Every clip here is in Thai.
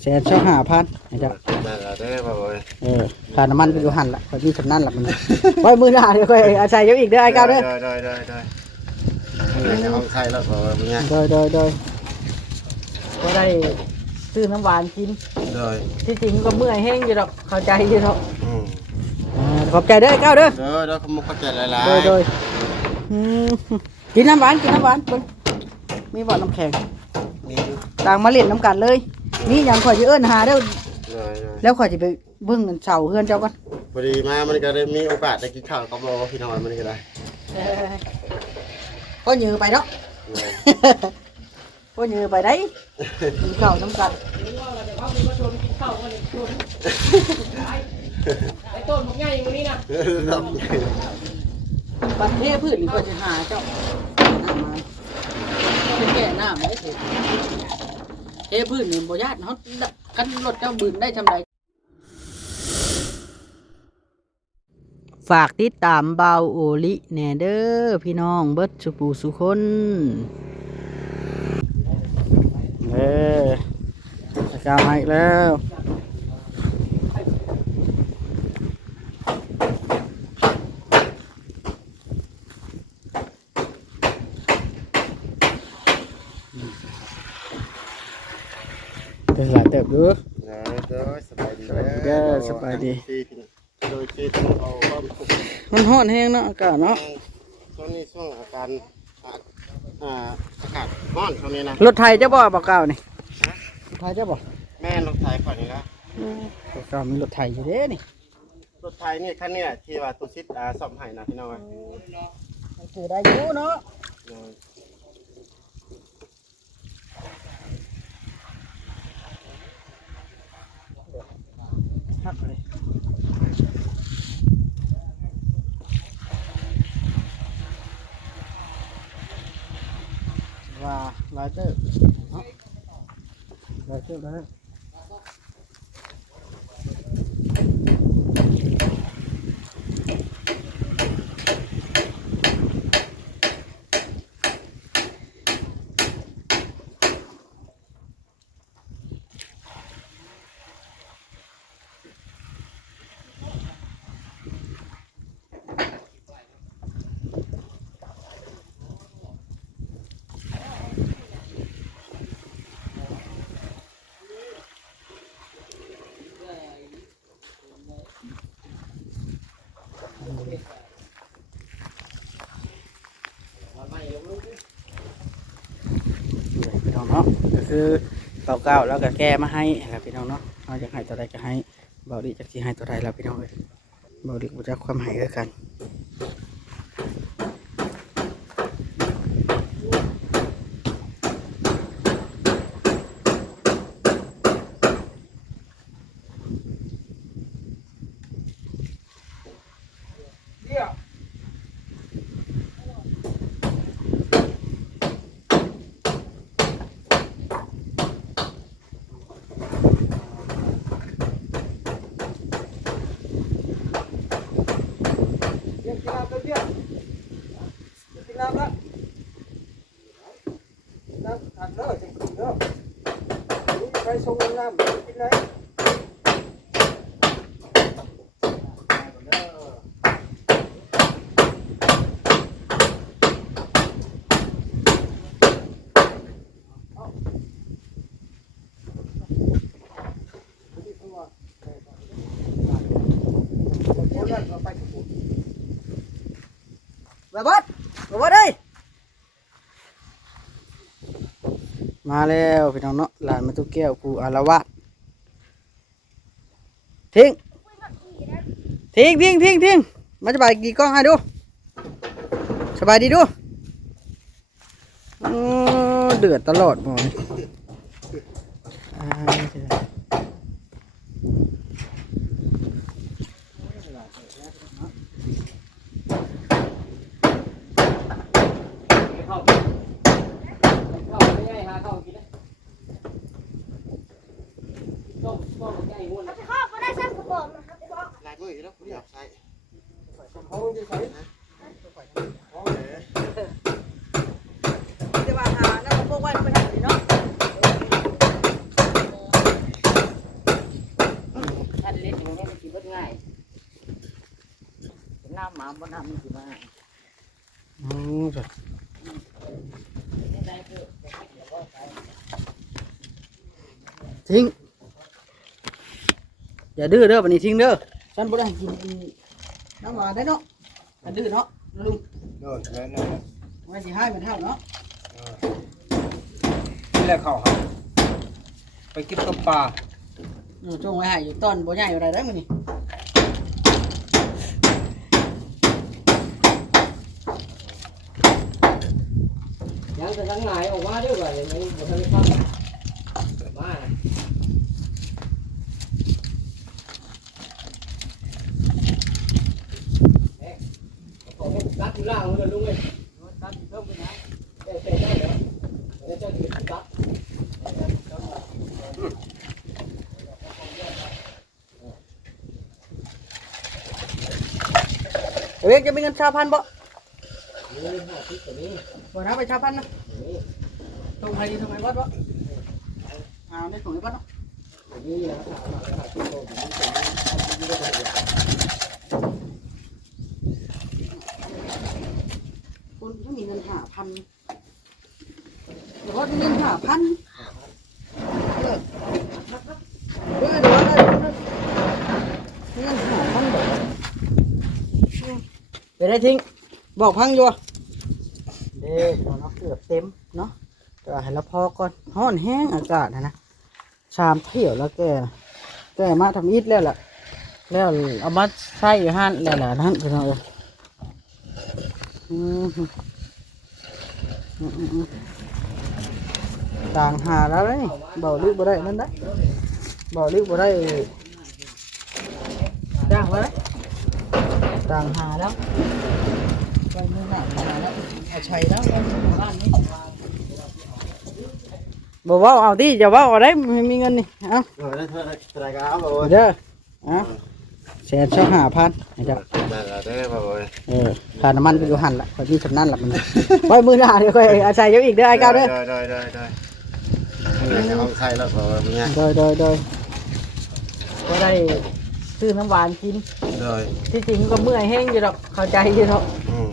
125,000นะจ๊ะ นั่นแหละเด้อบ่เว้ย ค่าน้ำมันก็อยู่หั่นล่ะข่อยมีสำนั้นล่ะมันไว้มื้อหน้าเดี๋ยวค่อยอาศัยอยู่อีกเด้อไอ้ก้าวเด้อ ได้ในห้องไทยแล้วบ่เนี่ย โดยก็ได้ซื้อน้ำหวานกิน โดย ที่จริงก็เมื่อยแห้งอยู่ดอกเข้าใจอยู่ดอก อืม ขอบใจเด้อไอ้ก้าวเด้อ เด้อขมุกเข้าใจหลาย โดยอืมกินน้ำหวานเพิ่นมีบ่อน้ำแข็ง ๆมีอยู่ ต่างมาเล่นน้ำกันเลยนี่หยังข่อยสิเอิ้นหาเด้อ โดย แล้วข่อยสิไปเบิ่งเสาเฮือนเจ้าก่อน พอดีมามันก็ได้มีโอกาสได้กินข้าวกับเราพี่น้องมันก็ได้ ก็ยือไปเนาะ ก็ยือไปได้กินข้าวน้ำกันไอ้ต้นมันง่ายอย่างนี้นะบัดเทพืชนี่ก็จะหาเจ้าน้ำมาแก่น้ำได้เถอะเทพืชนี่บ่ญาติเขากันรถเจ้าบืนได้ทำไรฝากติดตามเบาโอลิแหน่เด้อพี่น้องเบิดสุปูสุคนจะกล้ามาอีกแล้วเป็นหลายเติบดูสบายดี สบายดี โดยที่ต้องเอาความ มันร้อนแห้งเนาะอากาศเนาะ ช่วงนี้ช่วงอาการอากาศร้อนช่วงนี้นะ รถไทยจะบ่บอกเก่านี่รถไทยจะบ่ แม่รถไทยก่อนนี้นะ บอกเก่ามีรถไทยอยู่เด้นี่ รถไทยนี่คันนี้ที่ว่าตุซิดซ่อมให้นะพี่น้อง มันคือได้อยู่เนาะหักเลยว่าลายเตอร์เนาะลายเตอร์แล้วพี่น้องเนาะก็คือเก่าๆแล้วก็แก้มาให้ครับพี่น้องเนาะเราจะให้ตัวใดก็ให้เบาดีจากที่ให้ตัวใดแล้วพี่น้องเลยเบาดีกูจะความให้กันไปส่งน้ำกินไหนระเบิดเอ้ยมาแล้วพี่น้องเนาะหลานมาตุกแก้วกูอารวาสทิ้งมาสบายกี่กล้องให้ดูสบายดีดูเดือดตลอดหมดลายมือแล้วอยากใช้ จะมาหาแล้วพวกว่าไปทางนี้เนาะ บ่น้ำมันสิมา จ้ะทิ้งอย่าดื้อเด้อบัดนี้ทิ้งเด้อฉันบ่ได้กินน้ำหวานได้เนาะอย่าดื้อเนาะลุง โน่นแม่น ไว้สิให้มันเท่าเนาะ นี่แหละเขาครับไปกินกับปลา อยู่จงไว้ให้อยู่ต้นบ่ใหญ่อะไรได้มื้อนี้ ยังจะทั้งหลายออกมาด้วยว่าอย่างนี้บ่ทันได้ฟังมาของรัดอยู่ล่างเลยลุงเอ้ย ตัดเพิ่มขึ้นนะ แต่ได้เหรอแล้วเจ้าถือรัด เว้ยจะมีเงินชาวพันบ่ นี่ห้าทิศตัวนี้ บ่นะไปชาวพันนะ นี่ ตรงไหนดีตรงไหนวัดบ่ได้ตรงไหนวัดเนาะ นี่นะหาทิศโตนี้ตัวนี้ได้เลย คุณถ้ามีเงิน5,000เดี๋ยวว่ามีเงิน5,000เดี๋ยวได้เงิน5,000บ่เดี๋ยวได้ทิ้งบอกพังอยู่เด้เนาะเกือบเต็มเนาะก็ให้เราพอก่อนร้อนแห้งอากาศนะชามเที่ยวแล้วแกมาทำอิฐแล้วล่ะแล้วเอามาใช้อยู่หั่นแล้วล่ะนั่นพี่น้องเอ้ยต่างหาแล้วเลยเบาลึกบ่ได้นั่นได้เบาลึกบ่ได้จ้างไว้เลยต่างหาแล้วไปมือหน้าหาแล้วเอาใช้แล้วบ้านนี้บ่เว้าเอาที่จะเว้าเอาได้มีเงินนี่เอา ได้เท่าไรก็เอาบ่ เด้อเอา1,250,000ให้เจ้า นั่นล่ะเด้อบ่ ค่าน้ำมันไปอยู่หันละพอที่สำนั่นละมันไว้มือหน้าเดี๋ยวค่อยอาศัยเยอะอีกเด้อไอ้เก้าเด้อ ได้เอาใส่แล้วบ่เนี่ย โดยก็ได้ซื้อน้ำหวานกิน โดย ที่จริงก็เมื่อยแห้งอยู่ดอกเข้าใจอยู่ดอก อืม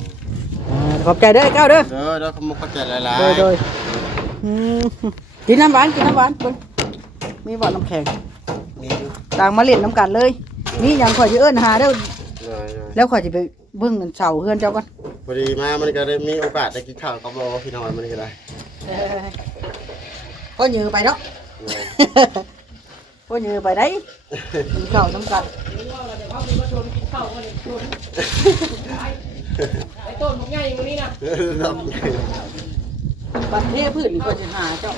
ขอบใจเด้อไอ้เก้าเด้อ เด้อเขาบ่เข้าใจหลาย โดยกินน้ำหวานคนมีบ่อน้ำแข็ง ๆมีอยู่ ต่างมาเล่นน้ำกันเลยนี่อย่างข่อยจะเอิ้นหาเด้อ โดย แล้วข่อยจะไปเบิ่งเสาเฮือนเจ้าก่อน พอดีมามันก็ได้มีโอกาสได้กินข้าวกับบ่พี่น้องมันก็ได้ ก็ยือไปเนาะ ก็ยือไปได้กินข้าวน้ำกัน เราจะพักมาชนกินข้าวกันชนไอ้ต้นมันง่ายอย่างนี้นะ บัดเทพืชนี่ก็จะหาเจ้า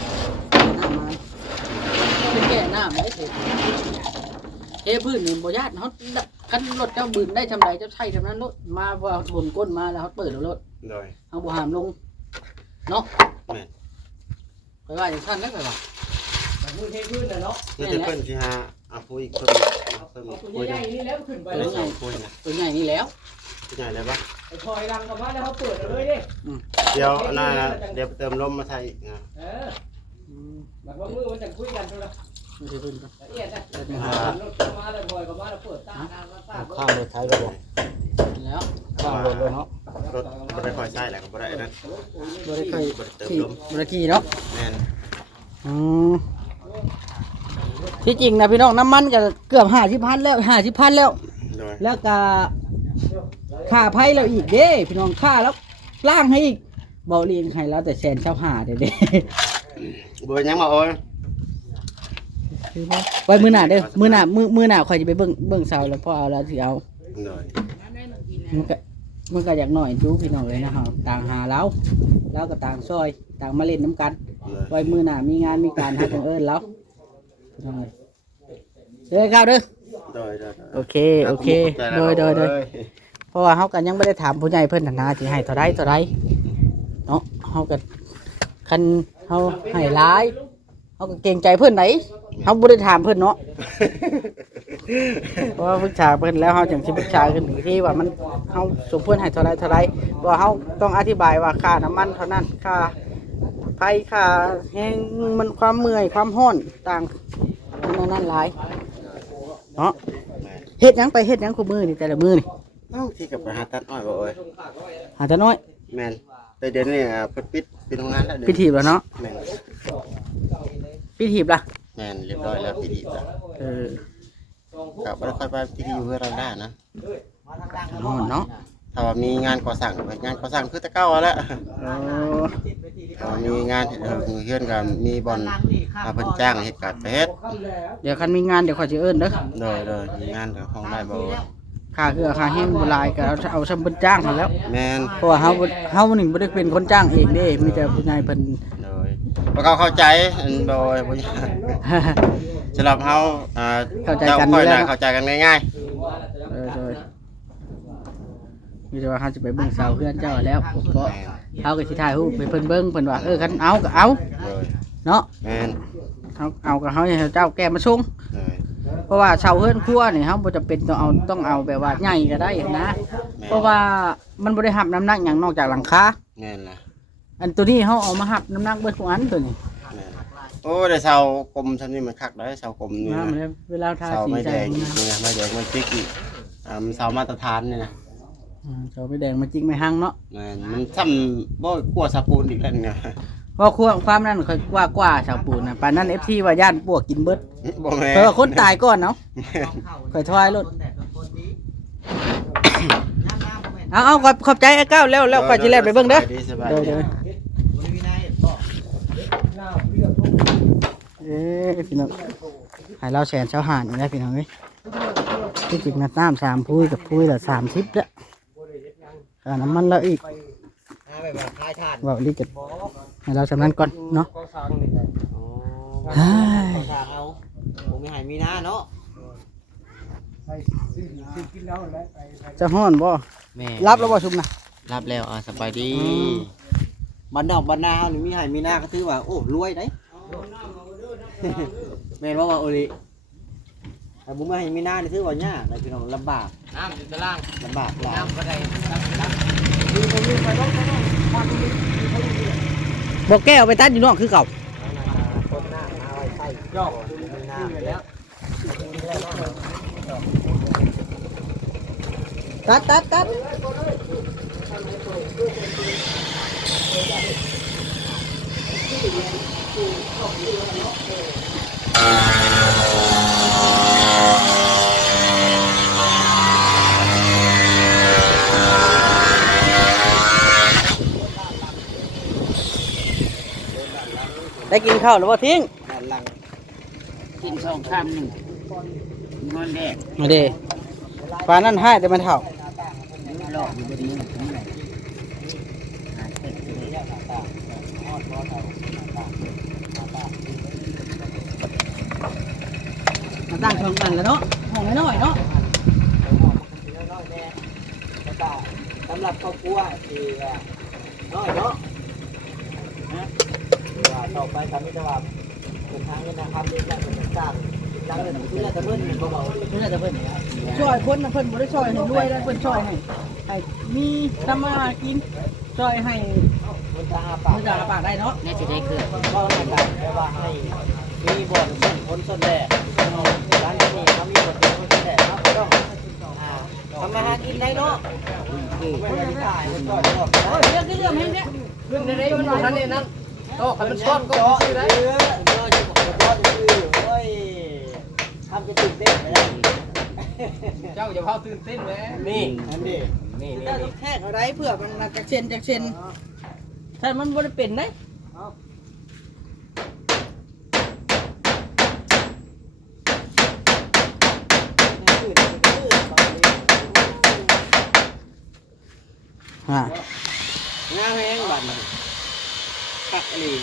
น้ำมาเป็นแก่น้ำได้เสร็จเทพืชนี่บ่ญาติเขาคันรถเจ้าบืนได้ทำไรเจ้าใช่ทำนั้นรถมาว่าทนก้นมาแล้วเขาเปิดรถ โดย เขาบ่หามลงเนาะ แม่น ไปว่าอย่างนั้นแล้วไปว่า มือเทพื้นเลยเนาะ นี่จะเพิ่นสิหาเอาผู้อีกเพิ่นเพิ่น ตัว คุย ใหญ่ นะ นี่แล้วขึ้นไป เพิ่น แล้ว สองคุยนะ ตัวใหญ่นี่แล้ว ที่ไหนได้ปะ ไอ้คอยรังกับว่าแล้วเขาเปิดเลยดิ เดี๋ยวน่าเดี๋ยวเติมลมมาใส่อีกนะ แบบว่ามือมันจะคุยกันเลย ไม่ใช่เพิ่นครับ ละเอียดนะรถมาแล้วคอยกับว่าแล้วเปิดตาตา ข้างรถใช้ก็บอกแล้วข้างรถเลยเนาะ รถบ่ได้ค่อยใส่แหละก็บ่ได้นั่น บ่ได้เคย บ่ได้เติม ขี่ ลม บ่ได้ขี่เนาะ แม่น อืมที่จริงนะพี่น้องน้ำมันก็เกือบ50,000แล้ว50,000แล้ว โดย แล้วก็ค่าไผ่แล้วอีกเด้พี่น้องค่าแล้วล่างให้อีกเบาเรียงให้แล้วแต่แสนเช้าหาเด้เด้ บ่ยังมาโอ้ย ไว้มือหน้าเด้อมือหน้าข่อยจะไปเบิ่งเสาแล้วพอเอาแล้วสิเอา โดย มันก็อยากหน่อยจูพี่น้องเลยนะครับต่างหาแล้วก็ต่างซอยต่างมาเล่นน้ำกัน ไว้มือหน้ามีงานมีการหาจังเอิญแล้วพี่น้องเลยเด้อครับเด้อ โดย โอเคโดยเพราะว่าเฮากันยังไม่ได้ถามผู้ใหญ่เพิ่นนะสิให้เท่าไรเนาะเฮาก็คันเฮาให้หลายเฮาก็เกรงใจเพิ่นไหนเฮาบ่ได้ถามเพิ่นเนาะเพราะว่าปรึกษาเพิ่นแล้วเฮาจังสิปรึกษาขึ้นอีกทีว่ามันเฮาสมควรให้เท่าไรเพราะเฮาต้องอธิบายว่าค่าน้ำมันเท่านั้นค่าไฟค่าแห้งมันความเมื่อยความร้อนต่างนั่นหลายเนาะเฮ็ดหยังไปเฮ็ดหยังคู่มือนี่แต่ละมือนี่ เอ้าที่กับไปหาตัดอ้อยบ่เอ้ย หาแต่น้อย แม่นแต่เดี๋ยวนี้เพิ่นปิดโรงงานแล้วเดี๋ยว พิธีบแล้วเนาะ แม่น พิธีบล่ะ แม่นเรียบร้อยแล้วพิธีแล้ว เออ ก็บ่ได้ค่อยไปพิธีอยู่เพื่อเราได้นะ ฮ้อนเนาะ ถ้าว่ามีงานก่อสร้างไปงานก่อสร้างคือแต่เก่าแล้ว โอ้ ถ้าว่ามีงานเฮือนก็มีบ่อนเพิ่นจ้างเฮ็ดก็ไปเฮ็ด เดี๋ยวคันมีงานเดี๋ยวขอยสิเอิ้นเด้อ โดยมีงานก็ห้องได้บ่ ค่าเครือค่าแห้งบ่หลายก็เอาซำเพิ่นจ้างเขาแล้ว แม่น เพราะว่าเฮานี่บ่ได้เป็นคนจ้างเองเด้มีแต่ผู้ใหญ่เพิ่น โดยบ่เข้าใจอันโดยบ่สำหรับเฮาเจ้าค่อยน่ะเข้าใจกันง่าย เออโดยมีแต่ว่าเฮาสิไปเบิ่งสาวเพื่อนเจ้าแล้วเพราะเฮาก็สิถ่ายรูปไปเพิ่นเบิ่งเพิ่นว่าคันเอาก็เอา ๆโดย เนาะ แม่น เอาก็เฮาให้เจ้าแก้มาส่ง โดย เพราะว่าชาวเฮือนครัวนี่เฮาบ่จำเป็นต้องเอาแบบว่าใหญ่ก็ได้นะ เพราะว่ามันบ่ได้รับน้ำหนักหยังนอกจากหลังคา แม่นล่ะ อันตัวนี้เฮาเอามารับน้ำหนักเบิดทุกอันตัวนี้ แม่นโอ้ได้เสากลมซำนี้มันคักได้เสากลมนี่ งาม นะ เลยเวลาทา เสา สี ไม้ ใส่ แดง งาม นี่ไม้แดงมันติ๊กอีกมันเสามาตรฐานนี่นะ เสาไม่แดงมาจริงไม่หั่งเนาะ มันซ้ำบ่กลัวสาปูนอีกแล้วเนี่ย เพราะความนั้นค่อยกว่าชาวปูนน่ะปานนั้น FC ว่าย่านพวกกินเบิด บ่แม่ เพราะว่าคนตายก่อนเนาะค่อยถอยรถเอาขอบใจไอ้ก้าวแล้วค่อยสิแล่นไปเบิ่งเด้อ สบาย เด้ ดี อพี่น้องให้เราแสนเช้าหานนี่ได้พี่น้องเอ้ยที่จริงนะน้ำ3พู้ยกับพู้ยละ30เด้อค่าน้ำมันแล้วอีกว่าลีกันให้เราสำนั้นก่อนเนาะ ก็สร้างนี่ไง เฮ้ย ทางเอาผมมีหายมีหน้าเนาะ ไปซื้อกินแล้วแหละไป จะฮ้อนบ่ แม่ รับแล้วบ่ชุมนะ รับแล้วสบายดีบ้านนอกบ้านนาเฮานี่มีหายมีหน้าก็ถือว่าโอ้รวยได้ แม่นว่าโอลิแต่บุ้มให้มีหน้านี่ถือว่ายากเลยพี่น้องลำบาก น้ำอยู่ตาราง ลำบากหลาย น้ำก็ได้ บ่แก้วไปตัดอยู่นอกคือเก่า ต้นหน้าเอาไว้ใส่ ยอก มีหน้า อยู่แล้ว ตัดได้กินข้าวหรือว่าทิ้ง ด้านหลัง กินสองคำหนึ่งงอนแดง มาเด้ปลานั่นให้แต่มันเท่า หลอกอยู่บนนี้ผมไหน มาตั้งช่องกันแล้วเนาะห้องน้อยๆเนาะ สำหรับครอบครัวที่น้อยเนาะนะว่าต่อไปทำให้จะว่าเป็นทางนี้นะครับเรื่องการเป็นสร้างหลังเลยเพื่อจะเพิ่มเบาๆ เพิ่นน่าจะเพิ่นช่วยคนนะเพิ่นบ่ได้ช่วยให้รวยแล้วเพิ่นช่วยให้มีทำมาหากินช่วยให้ คนทางอาปาก มันจะระบาดได้เนาะ นี่จะได้เกิด ก็ในการแปลว่าให้มีบ่อนส้นคนส้นแดดร้านนี้เขามีบ่อนคนส้นแดดเนาะก็ต้องทำมาหากินได้เนาะไม่ได้ขายมันก็ชอบ เรื่องแม่งเนี่ย เรื่องในมันทันนี่นั่นโอ้ขันมันซ้อนก็ ซื้อได้เยอะจะบอกว่าซื้อเฮ้ยทำจะตื่นเต้นไม่ได้ เจ้าอย่าเผาตื่นเต้นแม่นี่ อันนี้ นี่ ถ้าต้องแทกเอาได้เพื่อมันมาจากเช่นถ้ามันบ่ได้เป็นได้ งาแห้งบัดนี้ตักอันนี้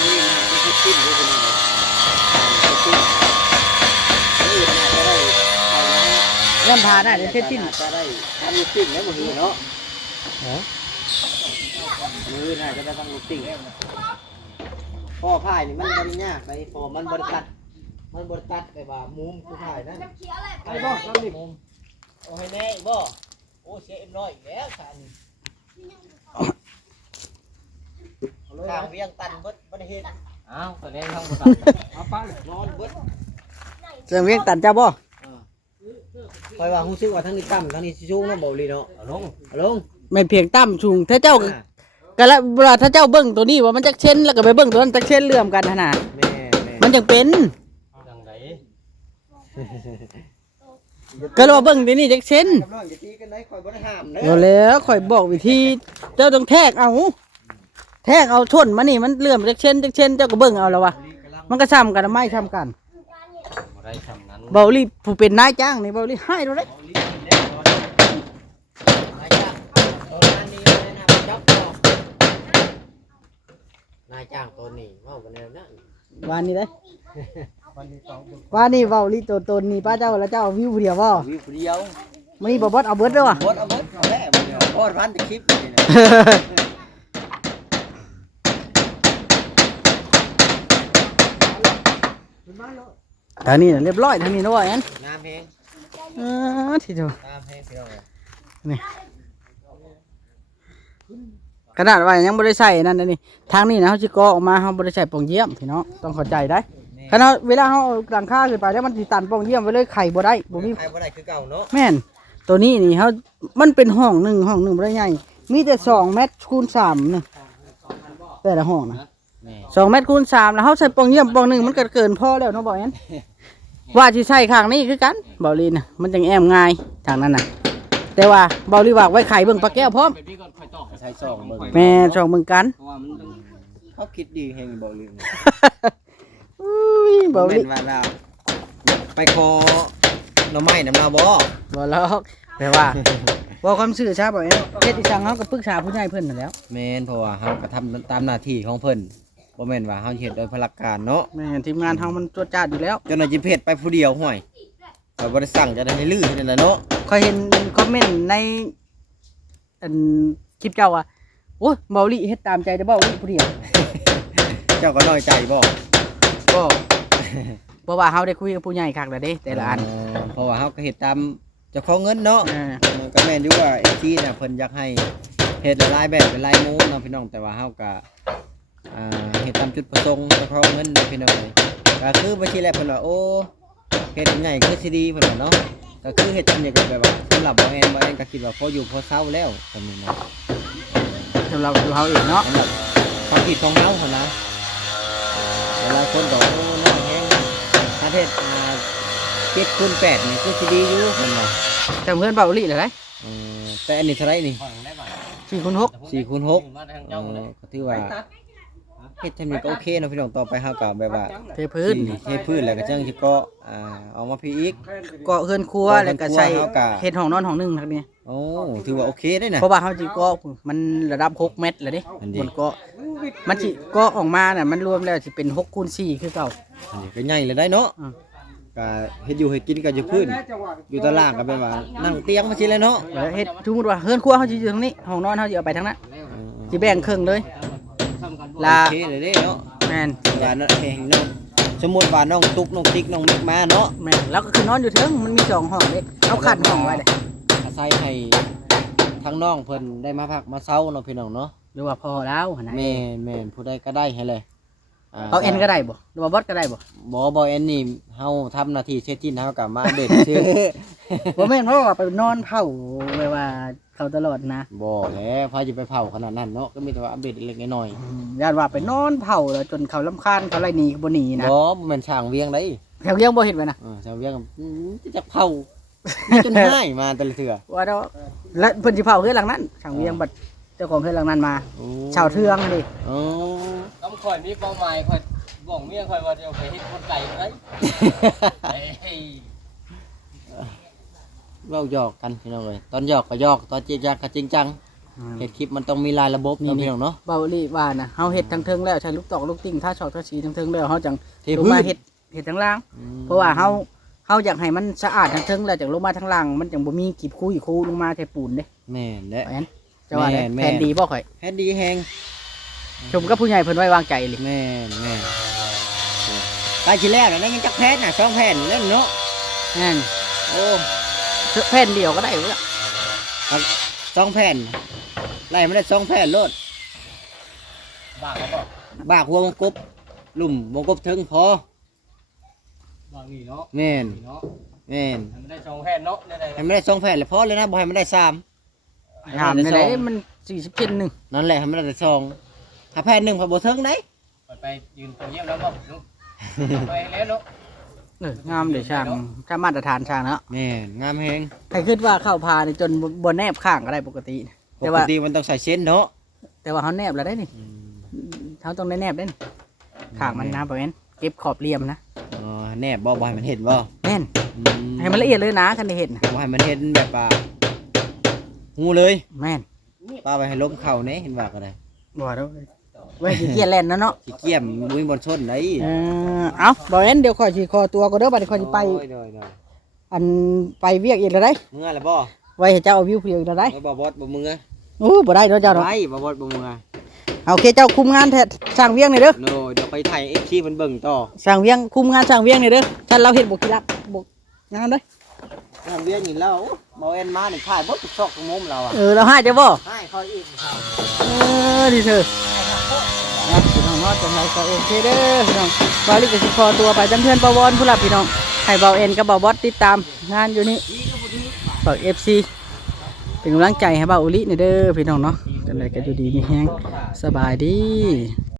นี่นะที่ขึ้นด้วยกันเลยขึ้นนี่น่าจะได้เอานะ เริ่มพาได้เดี๋ยวเช็ดจิ้น น่าจะได้ทำลูกติ้งแล้วมือเนาะมือน่าจะได้ทำลูกติ้งพอพายนี่มันบริยากไปพอมันบริตัดมันบริตัดไปว่ามุมคือพายนะไปบ่ทำนี่มุมโอ้ให้แน่บ่โอ้เสีย100อีกแล้วสันข้างเวียงตันเบิดบ่ได้เฮ็ด อ้าวตอนนี้ทั้งหมดเอาไป นอนเบิด เสียงเวียงตันเจ้าบ่ คอยว่าฮู้สึกว่าทั้งนี้ต่ำทั้งนี้สูงเนาะบ่ลีเนาะเอาลง แม่นเพียงต่ำสูงถ้าเจ้าก็ละเวลาถ้าเจ้าเบิ่งตัวนี้ว่ามันจักเช่นแล้วก็ไปเบิ่งตัวนั้นจักเช่นเลื่อมกันหั่นน่ะ แม่ มันจังเป็น จังได ก็รอเบิ่งตัวนี้จักเช่น กำลังจะตีกันได้คอยบ่ได้ห้ามเด้ เอาแล้วข่อยบอกวิธีเจ้าต้องแทกเอาชนมานี่มันเลื่อมจักเช่นเจ้าก็เบิ่งเอาแล้ววะมันก็ซ้ำกันไม่ซ้ำกัน บ่ได้ซ้ำนั้น เบาลี่ผู้เป็นนายจ้างนี่เบาลี่ให้เราเลย นายจ้างตัวนี้เลยนะไปจับต่อนายจ้างตัวนี้เว้ากันแนวนั้น วานนี้เลยวานนี้เบาลี่ตัวตนนี่ป้าเจ้าแล้วเจ้าวิวผู้เดียวบ่ วิวผู้เดียว มันนี่บ่บดเอาเบิดเด้อวะ บดเอาเบิดเอาแล้วบ่เดียวโคตรพันจะคลิปนี่นะ ทางนี้น่ะเรียบร้อยทางนี้นะว่าแอน น้ำแห้ง ทีเดียว น้ำแห้งพี่น้อง ขนาดว่ายังบ่ได้ใส่นั่นนี่ทางนี้นะเฮาสิก่อออกมาเฮาบ่ได้ใส่ปล่องเยี่ยมพี่น้องต้องเข้าใจได้ขณะเวลาเฮาเอาหลังคาขึ้นไปแล้วมันสิตันปล่องเยี่ยมไว้เลยไข่บ่ได้บ่มี ใครบ่ได้คือเก่าเนาะ แม่นตัวนี้นี่เฮามันเป็นห้องหนึ่งบ่ได้ใหญ่มีแต่2 เมตรคูณ3นึงแต่ละห้องนะ2 เมตรคูณ3แล้วเฮาใส่ปล่องเยี่ยมปล่องหนึงมันก็เกินพอแล้วเนาะบ่แอนว่าสิใส่ข้างนี้คือกันเบาลีน่ะมันจังแอมง่ายทางนั้นน่ะแต่ว่าเบาลีวากไว้ไข่เบิ่งปลาแก้วพร้อม ไปพี่ก่อนค่อยตอก ใช้ซองเบิ่ง แม่ช่องเบิ่งกัน เพราะว่ามันต้อง เขาคิดดีแฮงบ่ลืม อุ้ยเบา แม่ ลี นว่าเราไปขอหน่อไม้นำเราบ่ บ่ลอกแปลว่าบ่ความซื่อซะบ่แอนเฮ็ดอีสังเฮาก็ปรึกษาผู้ใหญ่เพิ่นนั่นแหล้ว แม่นเพราะว่าเฮาก็ทำตามหน้าที่ของเพิ่นบ่แม่นว่าเฮาเฮ็ดโดยพลักการเนาะ แม่นทีมงานเฮามันตรวจจ้าอยู่แล้ว จนน่ะสิเฮ็ดไปผู้เดียวห่วยก็บ่ได้สั่งจะได้ให้ลื้อนั่นแหละเนาะ ค่อยเห็นคอมเมนต์ในอันคลิปเจ้าว่าโอ้ยเบาลีเฮ็ดตามใจได้บ่ลีผู้เดียว เจ้าก็น้อยใจบ่ ก็เพราะว่าเฮาได้คุยกับผู้ใหญ่คักแล้วเด้แต่ละอัน เพราะว่าเฮาก็เฮ็ดตามเจ้าของเงินเนาะ ก็แม่นอยู่ว่า FT น่ะเพิ่นอยากให้เฮ็ดหลายแบบเป็นหลายมุมเนาะพี่น้องแต่ว่าเฮาก็เฮ็ดตามจุดประสงค์เฉพาะเงินเด้อพี่น้องเลยก็คือบัญชีแรกเพิ่นว่าโอ้เฮ็ดใหญ่คือสิดีเพิ่นว่าเนาะก็คือเฮ็ดจังได๋ก็แบบว่าสำหรับบ่แอนก็คิดว่าพออยู่พอเซาแล้วสำนี้เนาะ สำหรับตัวเฮาเองเนาะ สำหรับความคิดของเฮาหั่นนะหลายคนก็โอ้น้อยแฮงถ้าเฮ็ด7คูณ8นี่คือสิดีอยู่เพิ่นว่า แต่เพื่อนเบาลีเลยได้ แต่อันนี้เท่าไหร่นี่ ฟังได้บ่ 4คูณ6 4คูณ6 มาทางเจ้าเลย ก็ถือว่าเฮ็ดทำนี้ก็โอเคเนาะพี่น้องต่อไปเฮาก็แบบว่า เทพื้น เทพื้นแล้วก็จังสิก็เอามาพี่อีก ก็เฮือนครัวแล้วก็ใส่ เฮือนครัวเฮาก็ เฮ็ดห้องนอนห้องหนึงทางนี้ โอ้ถือว่าโอเคได้นะ เพราะว่าเฮาสิก็มันระดับ6 เมตรแล้วเด้ อันนี้ มันก็มันสิก็ออกมาน่ะมันรวมแล้วสิเป็น6คูณ4คือเก่า อันนี้ก็ใหญ่เลยได้เนาะ อืม ก็เฮ็ดอยู่เฮ็ดกินก็อยู่พื้นอยู่ตารางก็แบบว่านั่งเตียงมาสิเลยเนาะ แล้วเฮ็ดสมมุติว่าเฮือนครัวเฮาสิอยู่ทางนี้ห้องนอนเฮาสิเอาไปทางนั้นสิแบ่งครึ่งเลย ซ้ำกันบ่ ลา โอเคเลยเด้เนาะ แม่น ว่าน้องเองน้องสมมุติว่าน้องตุ๊กน้องติ๊กน้องมิกมาเนาะ แม่นแล้วก็คือนอนอยู่เทิงมันมี2ห้องเด้เอาขัดห้องไว้เด้ อาศัยให้ทั้งน้องเพิ่นได้มาพักมาเซาเนาะพี่น้องเนาะ หรือว่าพอแล้วหั่นน่ะ แม่นผู้ใดก็ได้ให้เลย เอาเอ็นก็ได้บ่หรือว่าบอสก็ได้บ่ บ่แอนนี่เฮาทำหน้าที่เช็ดที่เฮาก็มาเด็ดชื่อ บ่แม่นเพราะว่าไปนอนเผาไว้ว่าเขาตลอดนะ บ่แล้วพาจะไปเผาขนาดนั้นเนาะก็มีแต่ว่าอัปเดตเล็กๆน้อย ญาติว่าไปนอนเผาแล้วจนเขารำคาญเขาไล่หนีก็บ่หนี ๆ นะ บ่แม่นช่างเวียงได้ แถวเลี้ยงบ่เห็นไว้นะ ช่างเวียงจะเผาจนหายมาแต่ละเทื่อ ว่าเนาะแล้วเพิ่นสิเผาเฮือนหลังนั้นช่างเลี้ยงบัดเจ้าของเฮือนหลังนั้นมาชาวเทืองนี่ โอ้ ต้องคอยมีเป้าหมายคอยบอกเมียคอยว่าเดี๋ยวไปเฮ็ดคนไก่ไว้เฮ้ย เว้าหยอกกันพี่น้องเอ้ยตอนหยอกก็หยอกตอนจริงจังก็จริงจังเฮ็ดคลิปมันต้องมีรายระบบเนาะพี่น้องเนาะ เบาลีว่านะเฮาเฮ็ดทั้งเทิงแล้วใช้ลูกตอกลูกติ่งท่าชอกท่าสีทั้งเทิงแล้วเฮาจัง เท ลง พื้ มาน เฮ็ดทั้งล่าง เพราะว่าเฮาอยากให้มันสะอาดทั้งเทิงแล้วจังลงมาทั้งล่างมันจังบ่มีขีดคูลงมาแต่ปูนเด้ แม่นและ แม่นจะว่าได้ แม่น แผนดีบ่ข่อย เฮ็ดดีแฮง ชมกับผู้ใหญ่เพิ่นไว้วางใจเลย แม่นใกล้สิแล้วนะยังจักแพนน่ะ2แผ่นแล้วเนาะ แม่น โอ้ แผ่นเดียวก็ได้เว้ย 2แผ่นไล่มาได้2แผ่นโลด บ้าเขาบอก บากหัววงกบลุ่มวงกบถึงพอ บ้านี่เนาะ แม่น นี่เนาะ แ แม่น มันได้สองแผ่นเนาะได้ ให้มันได้2แผ่นเลยพอเลยนะบ่ให้มันได้3 ถามในไหนมัน40เซนหนึง นั่นแหละให้มันได้แต่2ถ้าแผ่นหนึงพอบ่ถึงได้ ไปยืนตัวเยี่ยมแล้วบ่ลูกไปแล้วเนาะ งามเด้ช่างถ้ามาตรฐานช่างเนาะ แม่นงามแฮง ใครคิดว่าเข้าพานี่จนบ่แนบข้างก็ได้ปกติ ปกติมันต้องใส่เส้นเนาะ แต่ว่าเขาแนบแล้วได้นี่เขาต้องได้แนบได้นี่ข้างมันนะบ่แม่นเก็บขอบเหลี่ยมนะ อ๋อแนบบ่ให้มันเห็นบ่ แม่น อืม ให้มันละเอียดเลยนะคันได้เห็นน่ะ บ่ให้มันเห็นแบบว่าหูเลย แม่น ป้าไปให้ล้มเข่าเนี่ยเห็นว่าก็ได้ บ่ดอกไว้สิเกียร์แล่นนะเนาะ ขี้เกียจมุ้ยบนชนไหน เอาบ่แม่นเดี๋ยวข่อยสิขอตัวก็เด้อบัดนี้ข่อยสิไป โอ้ยโดย อันไปเวียกอีกแล้วได้ เมื่อละบ่ ไว้ให้เจ้าเอาวิวเพียงอีกแล้วได้ บ่บอสบ่มือ โอ้บ่ได้เด้อเจ้าเนาะ ไรบ่บอสบ่มือ เอาโอเคเจ้าคุมงานแท้สร้างเวียงนี่เด้อ โนเดี๋ยวไปถ่ายเอฟซีมันเบิ่งต่อ สร้างเวียงคุมงานสร้างเวียงนี่เด้อท่านเราเฮ็ดบ่กี่ลักบ่งานเด้อ ทำเวียนอยู่แล้วบ่เอ็นมานี่ถ่ายบ่ทุกซอกทุกมุมเราอ่ะ เราให้จะบ่ ให้เขาอีก ดีเถอะนะพี่น้องเนาะจังไรก็โอเคเด้อพี่น้องบาลิกสิขอตัวไปจำเพื่อนประวอนผู้หลับพี่น้องให้เบาเอ็นกับเบาบอสติดตามงานอยู่นี่ฝาก FC เป็นกำลังใจให้เบาอุลินี่เด้อพี่น้องเนาะจังไรก็อยู่ดีมีแฮงสบายดี